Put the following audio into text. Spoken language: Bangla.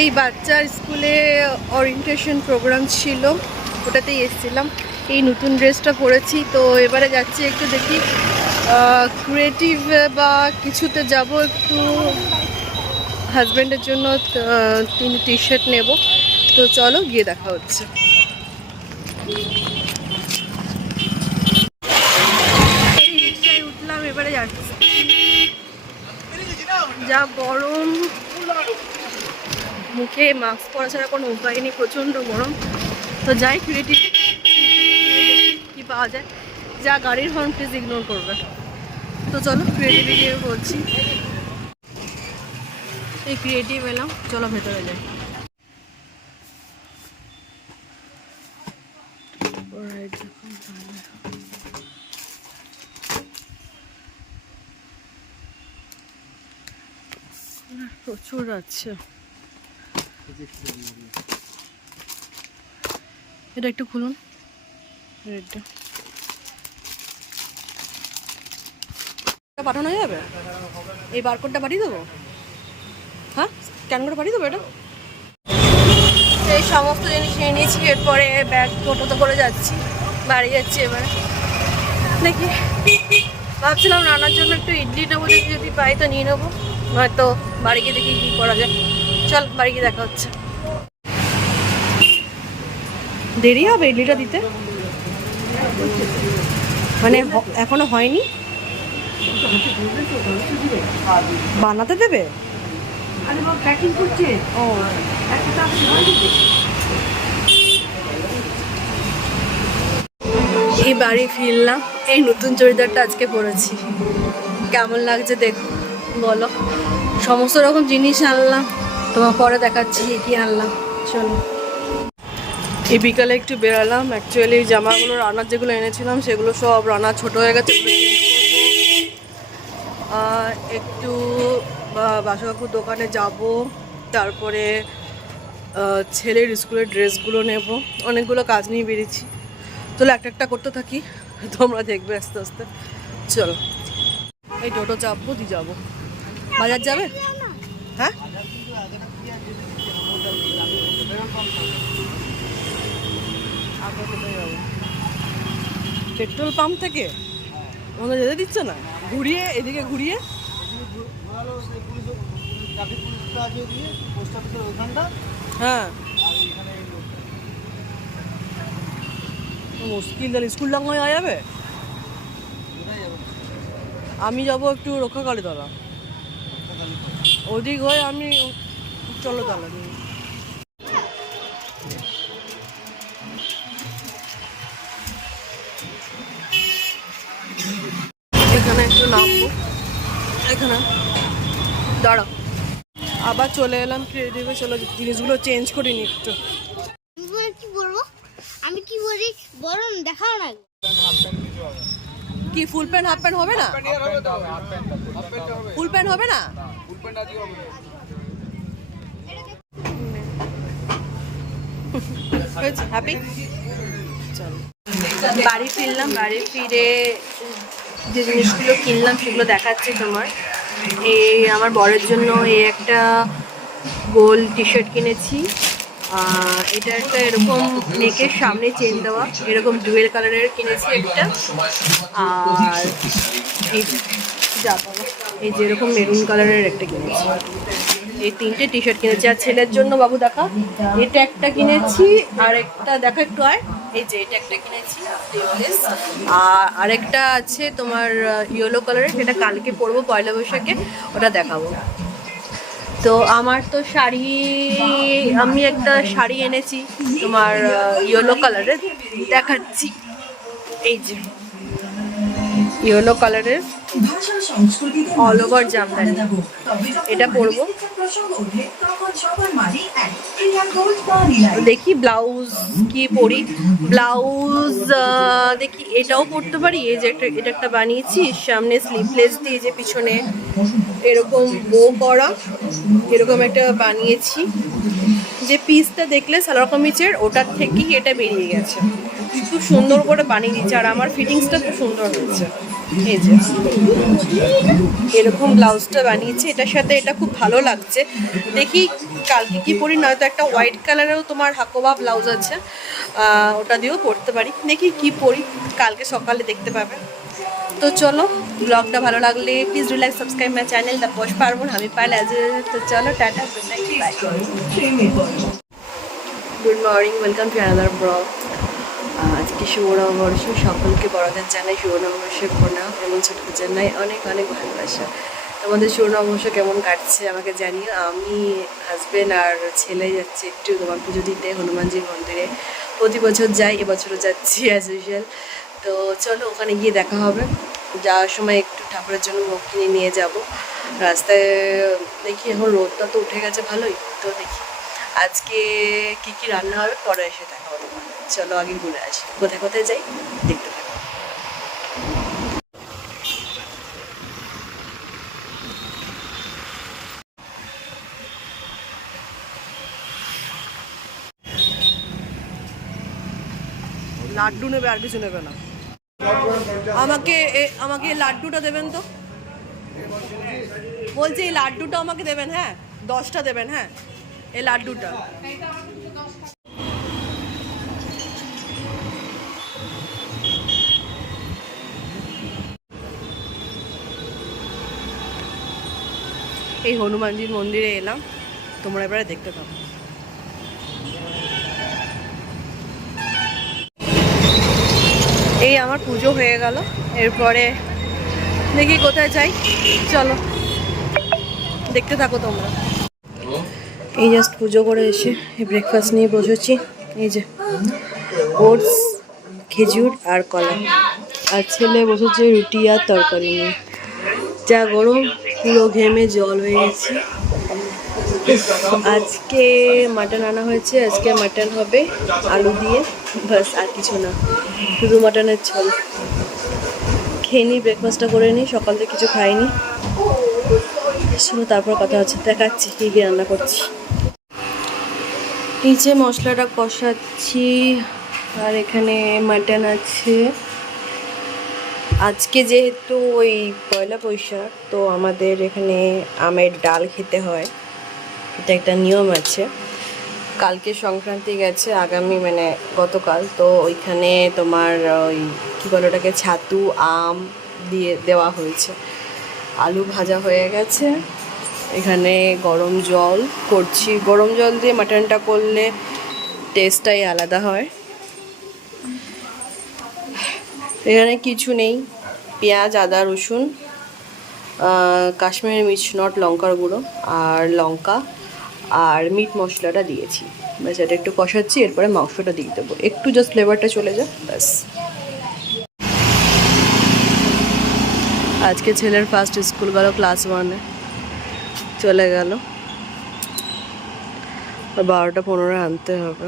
এই বাচ্চার স্কুলে ওরিয়েন্টেশন প্রোগ্রাম ছিল, ওটাতেই এসেছিলাম। এই নতুন ড্রেসটা পরেছি, তো এবারে যাচ্ছি একটু দেখি ক্রিয়েটিভ বা কিছুতে যাব। একটু হাজব্যান্ডের জন্য 3 টি শার্ট নেব, তো চলো গিয়ে দেখা হচ্ছে। এই রিক্সায় উঠলাম, এবারে যাচ্ছি। যা গরম, মুখে মাস্ক পরা ছাড়া কোনো উপায় নেই, প্রচণ্ড গরম। তো যাই ক্রিয়েটিভ কি পাওয়া যায়। যা গাড়ির হর্ন প্লিজ ইগনোর করবে। তো চলো ক্রিয়েটিভে গিয়ে বলছি। এই ক্রিয়েটিভ এলাম, চলো ভেতরে যাই। প্রচুর আছে। এটা একটু খুলুন, রেডটা পাঠানো যাবে? এই বারকোডটা পাঠিয়ে দেবো? হ্যাঁ, স্ক্যান করে পাঠিয়ে দেবো এটা। এই সমস্ত জিনিস নিয়ে নিয়েছি, এরপরে ব্যাগ টোটোতে করে যাচ্ছি, বাড়ি যাচ্ছি। এবারে দেখি, ভাবছিলাম রান্নার জন্য একটু ইডলি নেবো, দেখি যদি পাই তো নিয়ে নেবো, নয়তো বাড়ি গিয়ে দেখি কী করা যায়। চল বাড়ি গিয়ে দেখা হচ্ছে। দেরি হবে ইডলিটা দিতে, মানে এখনো হয়নি। বানাতে দেবে? ও, এই বাড়ি ফিরলাম। এই নতুন চুড়িদারটা আজকে পরেছি, কেমন লাগছে দেখো বলো। সমস্ত রকম জিনিস আনলাম, তোমার পরে দেখাচ্ছি কি আনলাম। চলো, এই বিকালে একটু বেরালাম। অ্যাকচুয়ালি জামাগুলো রান্নার যেগুলো এনেছিলাম সেগুলো সব রান্না ছোট হয়ে গেছে, একটু বাসাবাবুর দোকানে যাব, তারপরে ছেলের স্কুলের ড্রেসগুলো নেব। অনেকগুলো কাজ নিয়ে বেরিয়েছি, চলো একটা একটা করতে থাকি, তোমরা দেখবে আস্তে আস্তে। চলো, এই টোটো চাপবো, দিয়ে যাবো। বাজার যাবে? হ্যাঁ, পেট্রোল পাম্প থেকে ওখানে যেতে দিচ্ছে না, ঘুরিয়ে এদিকে ঘুরিয়ে। হ্যাঁ, মুশকিল, তাহলে স্কুল ডাঙ্গায় যাওয়া যাবে? আমি যাব একটু রক্ষাকালীতলা, ওদিক হয়ে আমি, চলো তাহলে। এখানে একটু নামবো, এখানে দাঁড়াও। আবার চলে এলাম ক্রিয়েটিভে। চলো জিনিসগুলো চেঞ্জ করিনি একটু। কি বলবো, আমি কি বলি বলো না, দেখাও না। কি ফুল প্যান্ট হাফ প্যান্ট হবে না? ফুল প্যান্ট হবে না? হ্যাপি। চলো বাড়ি ফিরলাম, বাড়ি ফিরে যে জিনিসগুলো কিনলাম সেগুলো দেখাচ্ছি তোমার। এই আমার বরের জন্য এই একটা গোল টি শার্ট কিনেছি। এটা একটা এরকম নেকের সামনে চেন দেওয়া, এরকম ডুয়েল কালারের কিনেছি একটা। আর এই এই যে এরকম মেরুন কালারের একটা কিনেছি। এই 3টে টি শার্ট কিনেছি। আর ছেলের জন্য বাবু দেখা, এটা একটা কিনেছি, আর একটা দেখা একটু আয়, এই যে এটা একটা কিনেছি। আর আরেকটা আছে তোমার ইয়েলো কালারের, সেটা কালকে পরবো পয়লা বৈশাখে, ওটা দেখাবো। তো আমার তো শাড়ি, আমি একটা শাড়ি এনেছি তোমার ইয়েলো কালারের, দেখাচ্ছি। এই যে ইয়েলো কালারের অল ওভার জামদানি, এটা পরবো। দেখি ব্লাউজ কি পরি, ব্লাউজ দেখি এটাও পরতে পারি। এই যে এটা একটা বানিয়েছি, সামনে স্লিভলেস দিয়ে যে পিছনে এরকম বো করা, এরকম একটা বানিয়েছি। যে পিসটা দেখলে সালোয়ার কামিজের, ওটার থেকেই এটা বেরিয়ে গেছে, খুব সুন্দর করে বানিয়ে দিচ্ছে। আর আমার ফিটিংসটা খুব সুন্দর হয়েছে। এই যে এরকম ব্লাউজটা বানিয়েছি, এটার সাথে এটা খুব ভালো লাগছে। দেখি কালকে কি পরি, নয়তো একটা হোয়াইট কালারেও তোমার হাকোবা ব্লাউজ আছে, ওটা দিয়েও পরতে পারি। দেখি কি পরি, কালকে সকালে দেখতে পাবে। তো চলো, ব্লগটা ভালো লাগলে please do like subscribe my channel the Poush Parbon আমি পাইল অ্যাজ। তো চলো, tata, good night, bye. Good morning, welcome to another blog. আজকে শুভ নববর্ষ, সকলকে বড়দের জানাই শুভ নববর্ষের প্রণাম এবং ছোটদের জানাই অনেক অনেক ভালোবাসা। তোমাদের শুভ নববর্ষ কেমন কাটছে আমাকে জানিও। আমি, হাজব্যান্ড আর ছেলে যাচ্ছি একটু তোমার পুজো দিতে হনুমানজির মন্দিরে। প্রতি বছর যাই, এবছরও যাচ্ছি অ্যাজ ইউজুয়াল। তো চলো, ওখানে গিয়ে দেখা হবে। যাওয়ার সময় একটু ঠাকুরের জন্য ভোগ কিনে নিয়ে যাব। রাস্তায় দেখি, এখন রোদটা তো উঠে গেছে ভালোই, তো দেখি আজকে কি কি রান্না হবে পরে এসে দেখা হবে তোমার। চলো আগে ঘুরে আসি, কোথায় কোথায় যাই দেখতে থাকো। লাড্ডু নেবে, আর কিছু নেবে না। আমাকে আমাকে এই লাড্ডুটা দেবেন তো, বলছি এই লাড্ডুটা আমাকে দেবেন, হ্যাঁ 10টা দেবেন, হ্যাঁ এই লাড্ডুটা। এই হনুমানজির মন্দিরে এলাম, তোমরা এবারে দেখতে পাবো। এই আমার পুজো হয়ে গেল, এরপরে দেখি কোথায় যাই, চলো দেখতে থাকো তোমরা। এই জাস্ট পুজো করে এসে ব্রেকফাস্ট নিয়ে বসেছি। এই যে ওটস, খেজুর আর কলা, আর ছেলে বসেছে রুটি আর তরকারি নিয়ে। যা গরম, পুরো ঘেমে জল হয়ে গেছে। আজকে মাটন আনা হয়েছে, আজকে মাটন হবে আলু দিয়ে, বাস আর কিছু না, শুধু মাটনের ঝোল। খেয়ে নিই, ব্রেকফাস্টটা করে নিই, সকাল থেকে কিছু খাইনি। শুধু তারপর কথা হচ্ছে, দেখাচ্ছি কী কী রান্না করছি। নিচে মশলাটা কষাচ্ছি, আর এখানে মাটন আছে। আজকে যেহেতু ওই পয়লা বৈশাখ, তো আমাদের এখানে আমের ডাল খেতে হয়, এটা একটা নিয়ম আছে। কালকে সংক্রান্তি গেছে, আগামী মানে গতকাল, তো ওইখানে তোমার ওই কী বলে ওটাকে, ছাতু আম দিয়ে দেওয়া হয়েছে। আলু ভাজা হয়ে গেছে, এখানে গরম জল করছি। গরম জল দিয়ে মাটনটা করলে টেস্টটাই আলাদা হয়। এখানে কিছু নেই, পেঁয়াজ, আদা, রসুন, কাশ্মীরি মির্চ নট লঙ্কার গুঁড়ো, আর লঙ্কা আর মিট মশলাটা দিয়েছি। ব্যাস এটা একটু কষাচ্ছি, এরপরে মাংসটা দিয়ে দেবো, একটু জাস্ট ফ্লেভারটা চলে যাক, ব্যাস। আজকে ছেলের ফার্স্ট স্কুল গেল, ক্লাস 1-এ চলে গেল, 12টা 15 আনতে হবে।